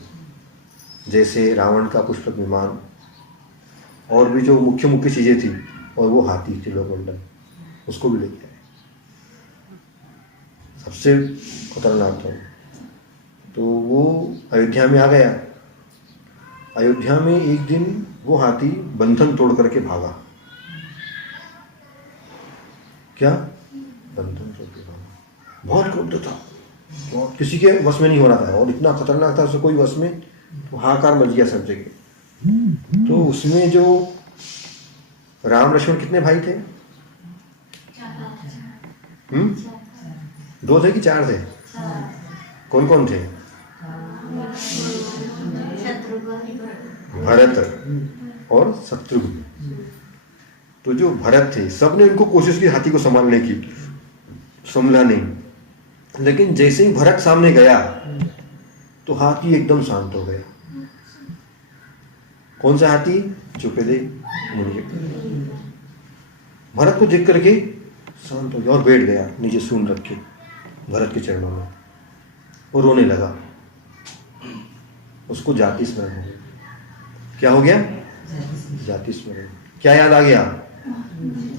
जैसे रावण का पुष्पक विमान और भी जो मुख्य मुख्य चीजें थी, और वो हाथी त्रिलोकमंडल, उसको भी लेके आए। सबसे खतरनाक था। तो वो अयोध्या में आ गया। अयोध्या में एक दिन वो हाथी बंधन तोड़ करके भागा। क्या? बंधन तोड़ के भागा। बहुत क्रोध था, और किसी के वश में नहीं हो रहा था, और इतना खतरनाक था उससे कोई वश में, तो हाहाकार मच गया सब जगह। तो उसमें जो राम लक्ष्मण कितने भाई थे? 2 थे कि 4 थे? कौन कौन थे? भरत और शत्रुघ्न। तो जो भरत थे, सबने उनको कोशिश की हाथी को संभालने की, संभला नहीं। लेकिन जैसे ही भरत सामने गया तो हाथी एकदम शांत हो गया। कौन सा हाथी? चुपेदे मुनि। भरत को देख करके शांत हो गया और बैठ गया नीचे सूंड रख के भरत के चरणों में, और रोने लगा। उसको जाति स्मरण हो गया। क्या हो गया? जाति स्मरण। क्या याद आ गया?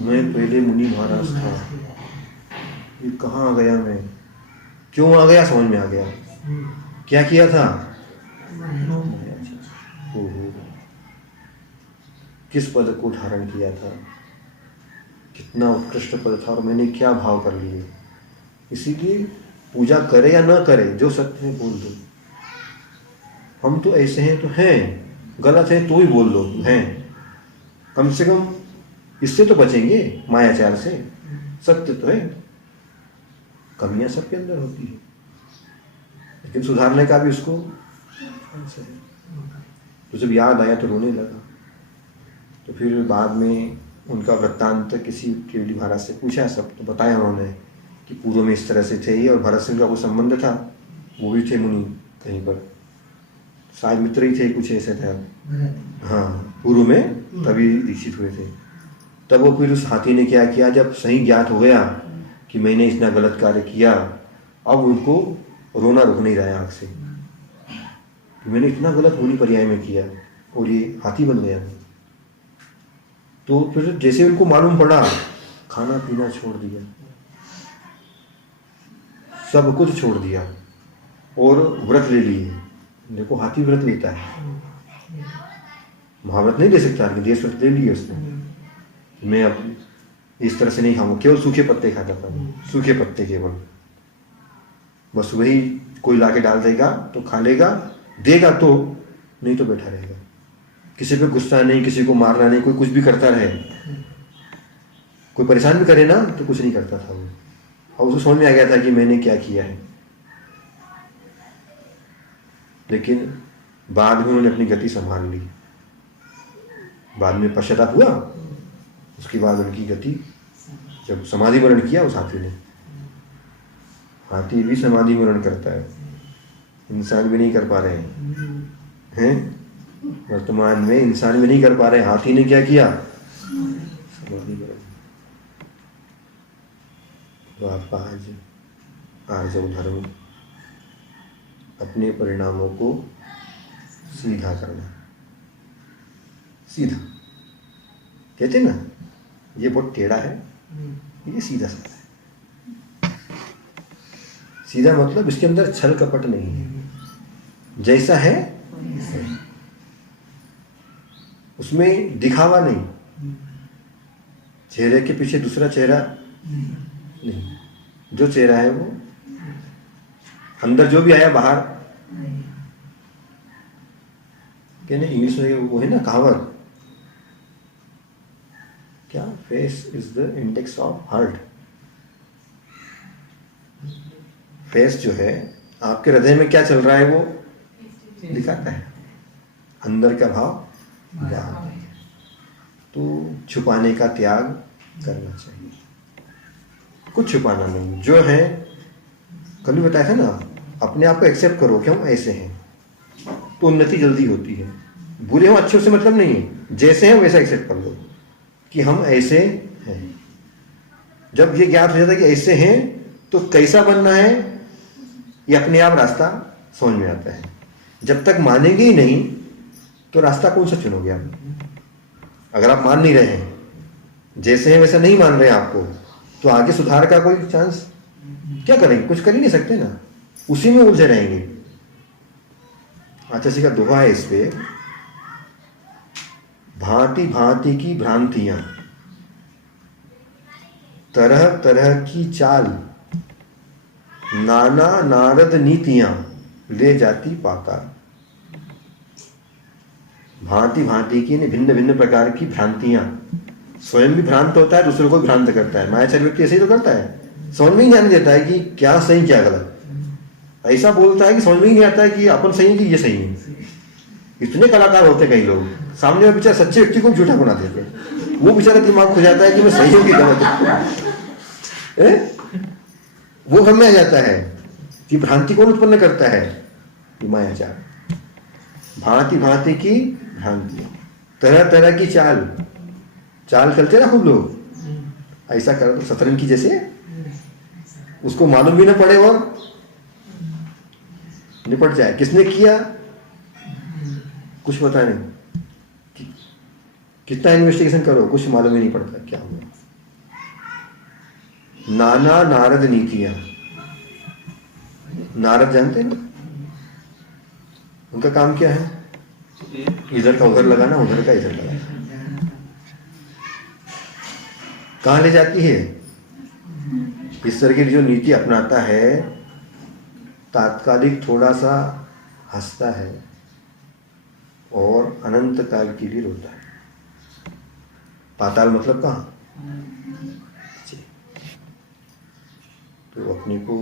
मैं पहले मुनि महाराज था, ये कहाँ आ गया मैं? क्यों आ गया? समझ में आ गया। क्या किया था? किस पद को धारण किया था, कितना उत्कृष्ट पद था, और मैंने क्या भाव कर लिए। इसीलिए पूजा करे या न करे, जो सत्य है बोल दो। हम तो ऐसे हैं तो हैं, गलत है तो ही बोल दो हैं, कम से कम इससे तो बचेंगे मायाचार से। सत्य तो है, कमियां सबके अंदर होती है, लेकिन सुधारने का भी उसको चांस है। तो जब याद आया तो रोने लगा। तो फिर बाद में उनका वृत्तांत किसी केवली महाराज से पूछा, सब तो बताया उन्होंने कि पूर्व में इस तरह से थे ये, और भरत सिंह का कोई संबंध था, वो भी थे मुनि कहीं पर, शायद मित्र ही थे, कुछ ऐसे था। हाँ, पूर्व में तभी दीक्षित हुए थे। तब वो फिर उस हाथी ने क्या किया, जब सही ज्ञात हो गया कि मैंने इतना गलत कार्य किया, अब उनको रोना रुक नहीं रहा आँख से कि मैंने इतना गलत मुनि पर्याय में किया और ये हाथी बन गया। तो फिर जैसे उनको मालूम पड़ा, खाना पीना छोड़ दिया, सब कुछ छोड़ दिया, और व्रत ले लिए। देखो हाथी व्रत लेता है, महाव्रत नहीं ले सकता, लेकिन देश व्रत ले लिए उसने। मैं अब इस तरह से नहीं खाऊंगा, केवल सूखे पत्ते खाता था, सूखे पत्ते केवल, बस वही कोई लाके डाल देगा तो खा लेगा, देगा तो, नहीं तो बैठा रहेगा। किसी पे गुस्सा नहीं, किसी को मारना नहीं, कोई कुछ भी करता रहे, कोई परेशान भी करे ना तो कुछ नहीं करता था वो। और उसको समझ में आ गया था कि मैंने क्या किया है। लेकिन बाद में उन्होंने अपनी गति संभाल ली, बाद में पश्चाताप हुआ। उसके बाद उनकी गति, जब समाधि मरण किया उस हाथी ने, हाथी भी समाधि मरण करता है, इंसान भी नहीं कर पा रहे हैं। वर्तमान में इंसान भी नहीं कर पा रहे, हाथी ने क्या किया? समाधि मरण। तो आपका आज धर्म अपने परिणामों को सीधा करना। सीधा कहते ना, ये बहुत टेढ़ा है, ये सीधा साधा है। सीधा मतलब इसके अंदर छल कपट नहीं है, जैसा है उसमें दिखावा नहीं, चेहरे के पीछे दूसरा चेहरा नहीं, जो चेहरा है वो अंदर जो भी आया बाहर। कहने इंग्लिश में वो है ना कहावत, क्या, face is the index of heart. Face जो है आपके हृदय में क्या चल रहा है वो दिखाता है, अंदर का भाव बाहर नहीं है। तो छुपाने का त्याग करना चाहिए, कुछ छुपाना नहीं। जो है कल भी बताया था ना, अपने आप को एक्सेप्ट करो कि हम ऐसे हैं, तो उन्नति जल्दी होती है। बुरे हो अच्छे से मतलब नहीं है, जैसे हैं वैसा एक्सेप्ट कर लो कि हम ऐसे हैं। जब ये ज्ञात हो जाता है कि ऐसे हैं, तो कैसा बनना है ये अपने आप रास्ता समझ में आता है। जब तक मानेंगे ही नहीं तो रास्ता कौन सा चुनोगे आप? अगर आप मान नहीं रहे हैं, जैसे हैं वैसा नहीं मान रहे हैं आपको, तो आगे सुधार का कोई चांस क्या करेंगे? कुछ कर ही नहीं सकते ना, उसी में उलझे रहेंगे। आचार्य जी का दोहा है इस पे, भांति भांति की भ्रांतियां, तरह तरह की चाल, नाना नारद नीतियां ले जाती पाताल। भांति भांति की भिन्न भिन्न प्रकार की भ्रांतियां, स्वयं भी भ्रांत होता है, दूसरों को भी भ्रांत करता है। मायाचारी व्यक्ति ऐसे ही तो करता है, समझ में ही नहीं देता है कि क्या सही क्या गलत। ऐसा बोलता है कि समझ में ही नहीं आता है कि अपन सही है कि ये सही है। इतने कलाकार होते कई लोग, सामने में बेचारा सच्चे व्यक्ति को झूठा बना देते हैं। वो बेचारा दिमाग खो जाता है कि मैं सही हूँ कि गलत हूँ। वो हम में आ जाता है कि भ्रांति कौन उत्पन्न करता है? मायाचार। भांति भांति की भ्रांतियां, तरह तरह की चाल, चाल चलते ना खूब लोग, ऐसा कर शतरंज की जैसे, उसको मालूम भी ना पड़े और निपट जाए। किसने किया कुछ पता नहीं, कितना इन्वेस्टिगेशन करो कुछ मालूम ही नहीं पड़ता क्या हुआ। नाना नारद नीतियां, नारद जानते हैं ना, उनका काम क्या है? इधर का उधर लगाना, उधर का इधर लगाना। कहां ले जाती है? इस तरह की जो नीति अपनाता है, तात्कालिक थोड़ा सा हंसता है और अनंत काल के लिए रोता है। पाताल मतलब कहाँ? तो अपने को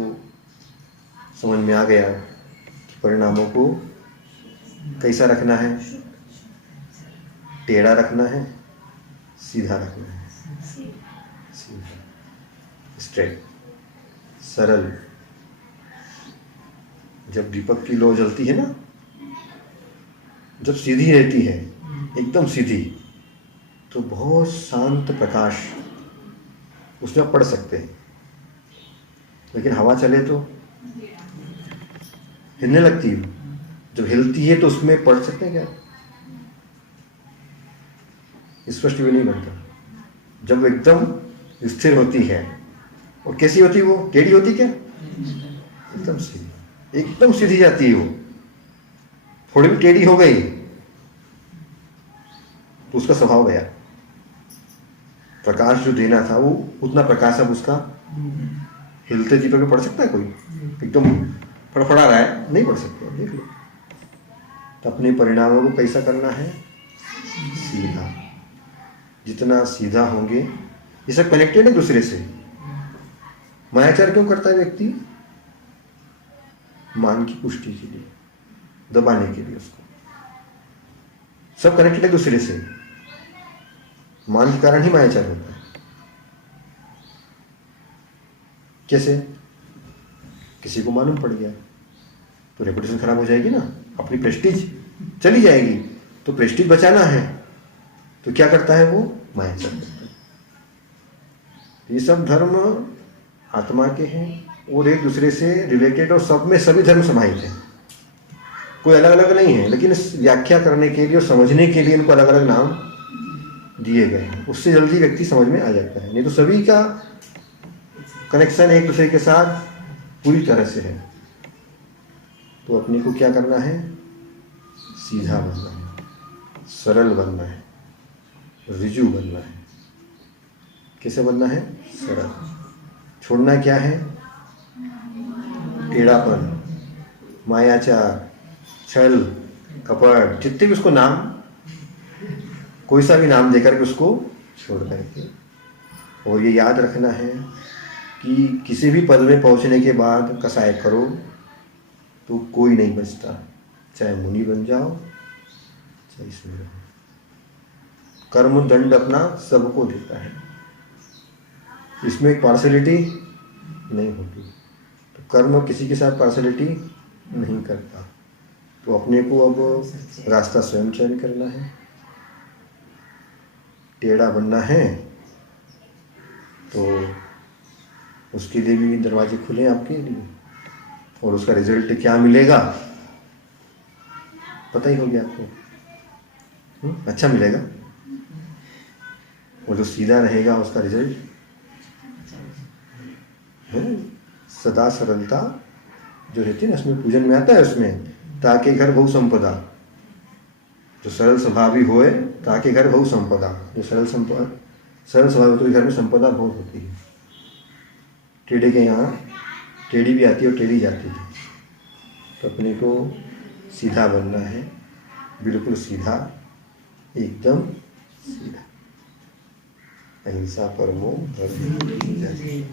समझ में आ गया कि परिणामों को कैसा रखना है, टेढ़ा रखना है, सीधा रखना है, सीधा, स्ट्रेट, सरल। जब दीपक की लौ जलती है ना, जब सीधी रहती है, एकदम सीधी, तो बहुत शांत प्रकाश उसमें पड़ सकते हैं। लेकिन हवा चले तो हिलने लगती है। जब हिलती है तो उसमें पढ़ सकते हैं क्या? स्पष्ट भी नहीं बनता। जब वो एकदम स्थिर होती है, और कैसी होती है वो? टेढ़ी होती क्या? एकदम सीधी, एकदम सीधी जाती है वो। थोड़ी भी टेढ़ी हो गई तो उसका स्वभाव गया। प्रकाश जो देना था वो उतना प्रकाश अब उसका, हिलते दीपक में पढ़ सकता है कोई? एकदम फड़फड़ा रहा है, नहीं पढ़ सकते। देख लो, तो अपने परिणामों को कैसा करना है? सीधा। जितना सीधा होंगे, ये सब कनेक्टेड है दूसरे से। मायाचार क्यों करता है व्यक्ति? मान की पुष्टि के लिए, दबाने के लिए। उसको सब कनेक्टेड है दूसरे से। मान के कारण ही मायाचार होता है। कैसे? किसी को मालूम पड़ गया तो रेपुटेशन खराब हो जाएगी ना, अपनी प्रेस्टीज चली जाएगी। तो प्रेस्टीज बचाना है तो क्या करता है वो? मायाचार करता है। ये सब धर्म आत्मा के हैं और एक दूसरे से रिलेटेड, और सब में सभी धर्म समाहित हैं, कोई अलग अलग नहीं है। लेकिन इस व्याख्या करने के लिए और समझने के लिए इनको अलग अलग नाम दिए गए हैं। उससे जल्दी व्यक्ति समझ में आ जाता है। नहीं तो सभी का कनेक्शन एक दूसरे के साथ पूरी तरह से है। तो अपने को क्या करना है? सीधा बनना है, सरल बनना है, ऋजु बनना है। कैसे बनना है? सरल। छोड़ना क्या है? टेढ़ापन, मायाचार, छल, कपट, जितने भी उसको नाम, कोई सा भी नाम देकर के उसको छोड़ करके। और ये याद रखना है कि किसी भी पद में पहुंचने के बाद कसाय करो तो कोई नहीं बचता, चाहे मुनि बन जाओ चाहे इसमें रहो। कर्म दंड अपना सबको देता है, इसमें एक पार्शलिटी नहीं होती। तो कर्म किसी के साथ पार्शलिटी नहीं करता। तो अपने को अब रास्ता स्वयं चयन करना है। टेढ़ा बनना है तो उसके लिए भी दरवाजे खुले आपके लिए, और उसका रिजल्ट क्या मिलेगा पता ही हो गया आपको। अच्छा मिलेगा। और जो सीधा रहेगा उसका रिजल्ट सदा सरलता जो रहती है ना, उसमें पूजन में आता है, उसमें ताके घर बहु संपदा, जो सरल स्वभावी होए ताके घर बहु संपदा। जो सरल स्वभाव तो घर में संपदा बहुत होती है। टेढ़े के यहाँ टेढ़ी भी आती है और टेढ़ी जाती है। तो अपने को सीधा बनना है, बिल्कुल सीधा, एकदम सीधा। अहिंसा परमो धर्म।